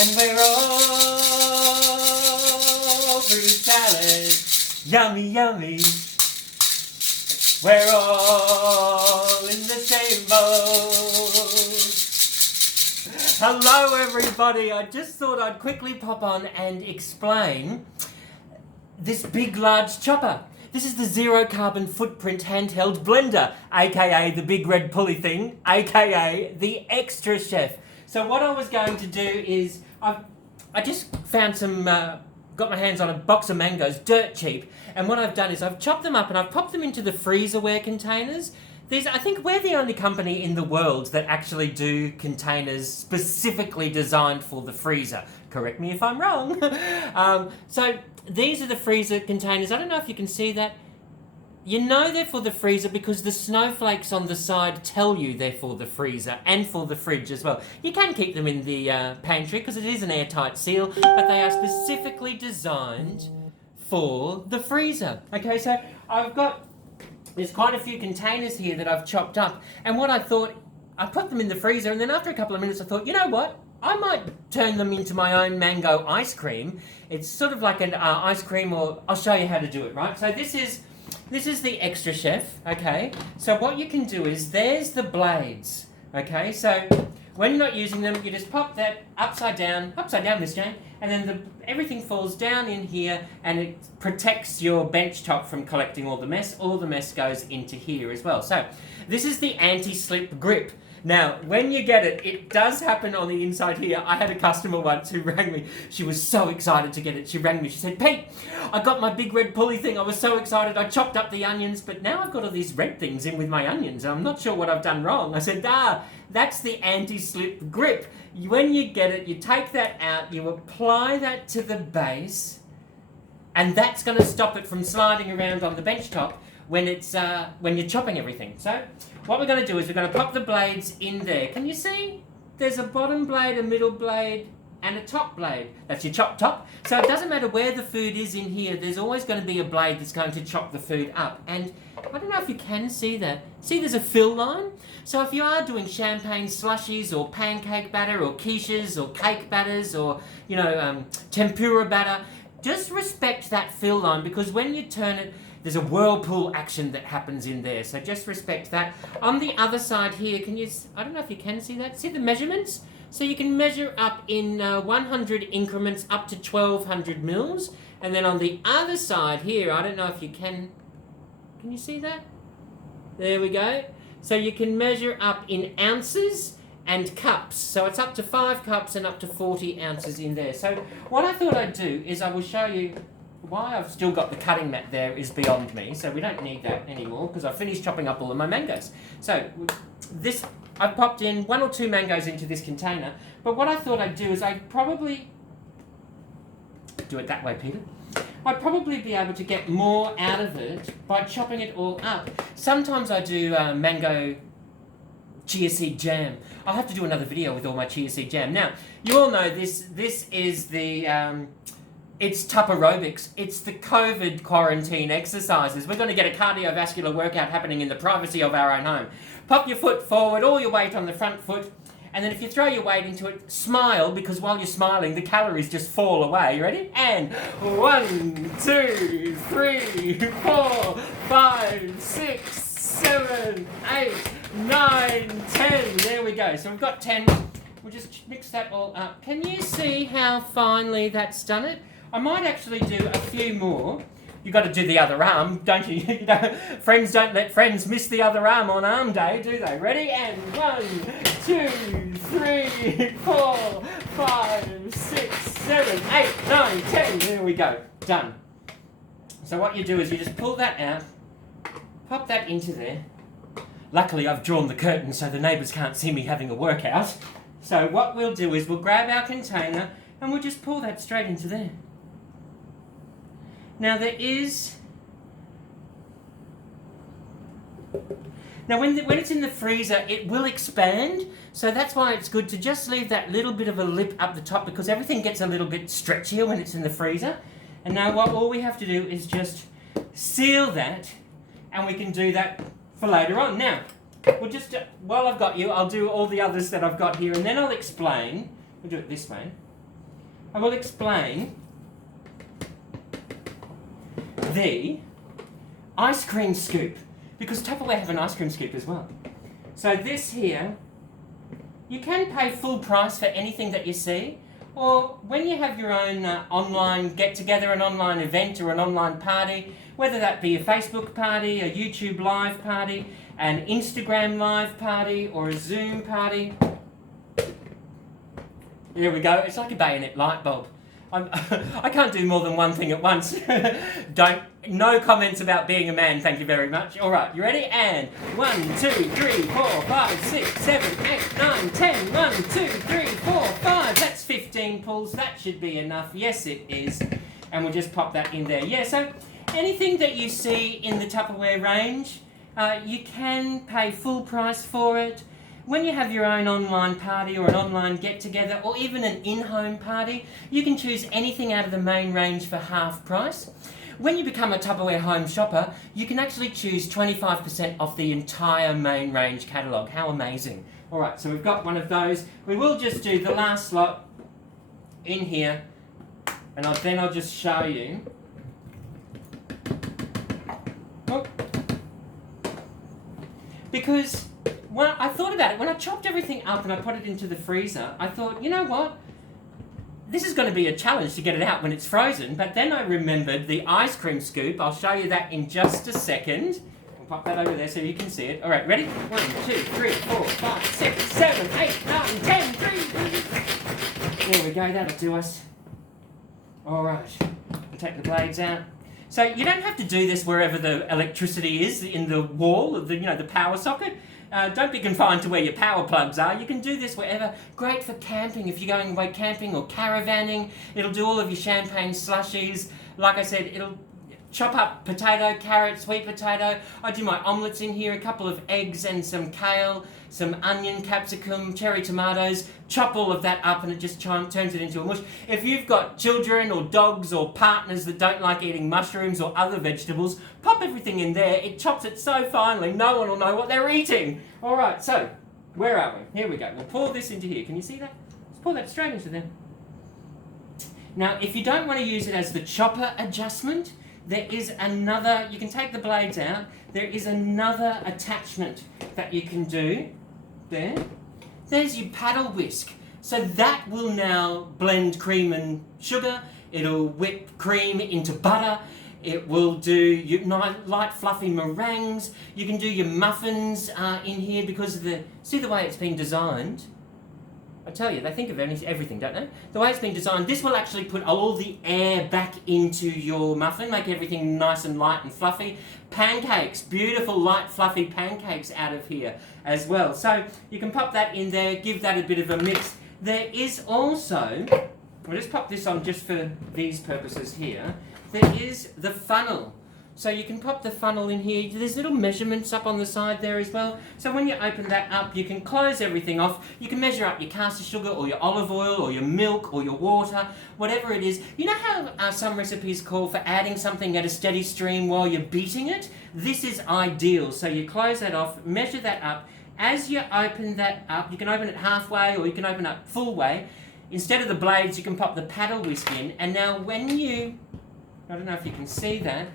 And we're all fruit salad. Yummy, yummy. We're all in the same boat. Hello everybody, I just thought I'd quickly pop on and explain this big large chopper. This is the zero carbon footprint handheld blender, aka the big red pulley thing, aka the Extra Chef. So what I was going to do is, I just found some, got my hands on a box of mangoes, dirt cheap, and what I've done is I've chopped them up and I've popped them into the freezerware containers. I think we're the only company in the world that actually do containers specifically designed for the freezer. Correct me if I'm wrong. So these are the freezer containers. I don't know if you can see that. You know they're for the freezer because the snowflakes on the side tell you they're for the freezer and for the fridge as well. You can keep them in the pantry because it is an airtight seal, but they are specifically designed for the freezer. Okay, so there's quite a few containers here that I've chopped up, and what I thought, I put them in the freezer, and then after a couple of minutes I thought, you know what, I might turn them into my own mango ice cream. It's sort of like an ice cream, or I'll show you how to do it, right? So this is the Extra Chef, okay? So what you can do is, there's the blades, okay? So when you're not using them, you just pop that upside down, Miss Jane, and then everything falls down in here, and it protects your bench top from collecting all the mess. All the mess goes into here as well. So this is the anti-slip grip. Now, when you get it, it does happen on the inside here. I had a customer once who rang me. She was so excited to get it. She rang me. She said, Pete, I got my big red pulley thing. I was so excited. I chopped up the onions, but now I've got all these red things in with my onions. I'm not sure what I've done wrong. I said, that's the anti-slip grip. When you get it, you take that out, you apply that to the base, and that's going to stop it from sliding around on the bench top when you're chopping everything. So what we're going to do is we're going to pop the blades in there. Can you see? There's a bottom blade, a middle blade, and a top blade. That's your chop top. So it doesn't matter where the food is in here, there's always going to be a blade that's going to chop the food up. And I don't know if you can see that. See, there's a fill line. So if you are doing champagne slushies or pancake batter or quiches or cake batters or, tempura batter, just respect that fill line, because when you turn it, there's a whirlpool action that happens in there. So just respect that. On the other side here, I don't know if you can see that. See the measurements? So you can measure up in 100 increments up to 1200 mils. And then on the other side here, I don't know if you can you see that? There we go. So you can measure up in ounces and cups. So it's up to 5 cups and up to 40 ounces in there. So what I thought I'd do is I will show you why I've still got the cutting mat there is beyond me. So we don't need that anymore because I've finished chopping up all of my mangoes. So I've popped in 1 or 2 mangoes into this container. But what I thought I'd do is I'd probably do it that way, Peter. I'd probably be able to get more out of it by chopping it all up. Sometimes I do mango chia seed jam. I'll have to do another video with all my chia seed jam. Now, you all know this is the, it's Tupperware. It's the COVID quarantine exercises. We're going to get a cardiovascular workout happening in the privacy of our own home. Pop your foot forward, all your weight on the front foot, and then if you throw your weight into it, smile, because while you're smiling, the calories just fall away. You ready? And 1, 2, 3, 4, 5, 6, 7, 8, 9, 10. There we go. So we've got 10. We'll just mix that all up. Can you see how finely that's done it? I might actually do a few more. You've got to do the other arm, don't you? Friends don't let friends miss the other arm on arm day, do they? Ready? And 1, 2, 3, 4, 5, 6, 7, 8, 9, 10. There we go. Done. So what you do is you just pull that out, pop that into there. Luckily, I've drawn the curtain so the neighbours can't see me having a workout. So what we'll do is we'll grab our container and we'll just pull that straight into there. Now when it's in the freezer, it will expand, so that's why it's good to just leave that little bit of a lip up the top, because everything gets a little bit stretchier when it's in the freezer. And now all we have to do is just seal that, and we can do that for later on. Now, we'll just, while I've got you, I'll do all the others that I've got here, and then I'll explain. We'll do it this way. I will explain the ice cream scoop, because Tupperware have an ice cream scoop as well. So this here, you can pay full price for anything that you see, or when you have your own online get-together, an online event or an online party, whether that be a Facebook party, a YouTube live party, an Instagram live party, or a Zoom party. There we go, it's like a bayonet light bulb. I can't do more than one thing at once. No comments about being a man, thank you very much. Alright, you ready? And 1, 2, 3, 4, 5, 6, 7, 8, 9, 10. 1, 2, 3, 4, 5. That's 15 pulls. That should be enough. Yes, it is. And we'll just pop that in there. Yeah, so anything that you see in the Tupperware range, you can pay full price for it. When you have your own online party or an online get-together or even an in-home party, you can choose anything out of the main range for half price. When you become a Tupperware home shopper, you can actually choose 25% off the entire main range catalogue. How amazing. Alright, so we've got one of those. We will just do the last lot in here, and then I'll just show you. Oh. Because when I thought about it, when I chopped everything up and I put it into the freezer, I thought, you know what? This is going to be a challenge to get it out when it's frozen, but then I remembered the ice cream scoop. I'll show you that in just a second. I'll pop that over there so you can see it. All right, ready? 1, 2, 3, 4, 5, 6, 7, 8, 9, 10, 3. There we go, that'll do us. All right, we'll take the blades out. So you don't have to do this wherever the electricity is in the wall of the power socket. Don't be confined to where your power plugs are. You can do this wherever. Great for camping if you're going away camping or caravanning. It'll do all of your champagne slushies. Like I said, it'll chop up potato, carrot, sweet potato. I do my omelettes in here, a couple of eggs and some kale, some onion, capsicum, cherry tomatoes. Chop all of that up and it just turns it into a mush. If you've got children or dogs or partners that don't like eating mushrooms or other vegetables, pop everything in there. It chops it so finely, no one will know what they're eating. All right, so where are we? Here we go. We'll pour this into here. Can you see that? Let's pour that straight into there. Now, if you don't want to use it as the chopper adjustment, there is another, you can take the blades out, there is another attachment that you can do there. There's your paddle whisk. So that will now blend cream and sugar. It'll whip cream into butter. It will do your light fluffy meringues. You can do your muffins in here because of see the way it's been designed. I tell you, they think of everything, don't they? The way it's been designed, this will actually put all the air back into your muffin, make everything nice and light and fluffy. Pancakes, beautiful light fluffy pancakes out of here as well. So you can pop that in there, give that a bit of a mix. There is also, we'll just pop this on just for these purposes here, there is the funnel. So you can pop the funnel in here. There's little measurements up on the side there as well. So when you open that up, you can close everything off. You can measure up your caster sugar or your olive oil or your milk or your water, whatever it is. You know how some recipes call for adding something at a steady stream while you're beating it? This is ideal. So you close that off, measure that up. As you open that up, you can open it halfway or you can open it full way. Instead of the blades, you can pop the paddle whisk in. And now when you, I don't know if you can see that,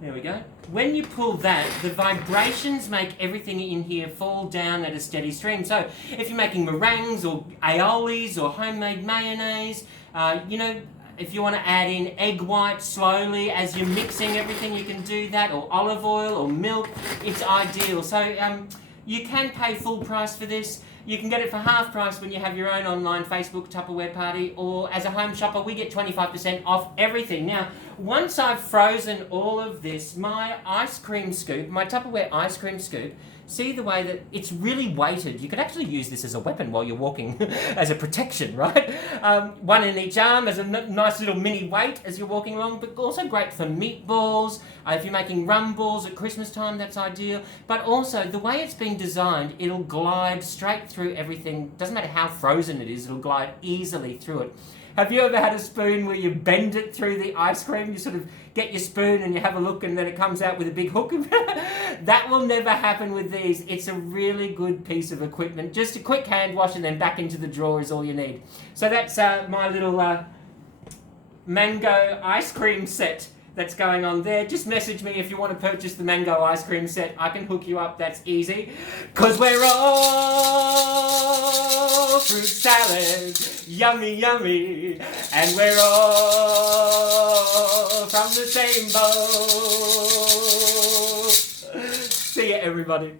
there we go. When you pull that, the vibrations make everything in here fall down at a steady stream. So if you're making meringues or aiolis or homemade mayonnaise, if you want to add in egg white slowly as you're mixing everything, you can do that, or olive oil or milk. It's ideal. So you can pay full price for this. You can get it for half price when you have your own online Facebook Tupperware party, or as a home shopper, we get 25% off everything. Now, once I've frozen all of this, my ice cream scoop, my Tupperware ice cream scoop, see the way that it's really weighted. You could actually use this as a weapon while you're walking as a protection, right? One in each arm as a nice little mini weight as you're walking along, but also great for meatballs. If you're making rum balls at Christmas time, that's ideal. But also, the way it's been designed, it'll glide straight through everything. Doesn't matter how frozen it is, it'll glide easily through it. Have you ever had a spoon where you bend it through the ice cream? You sort of get your spoon and you have a look and then it comes out with a big hook. That will never happen with these. It's a really good piece of equipment. Just a quick hand wash and then back into the drawer is all you need. So that's my little mango ice cream set that's going on there. Just message me if you want to purchase the mango ice cream set. I can hook you up, that's easy. Cause we're all fruit salad, yummy, yummy. And we're all from the same bowl. See ya, everybody.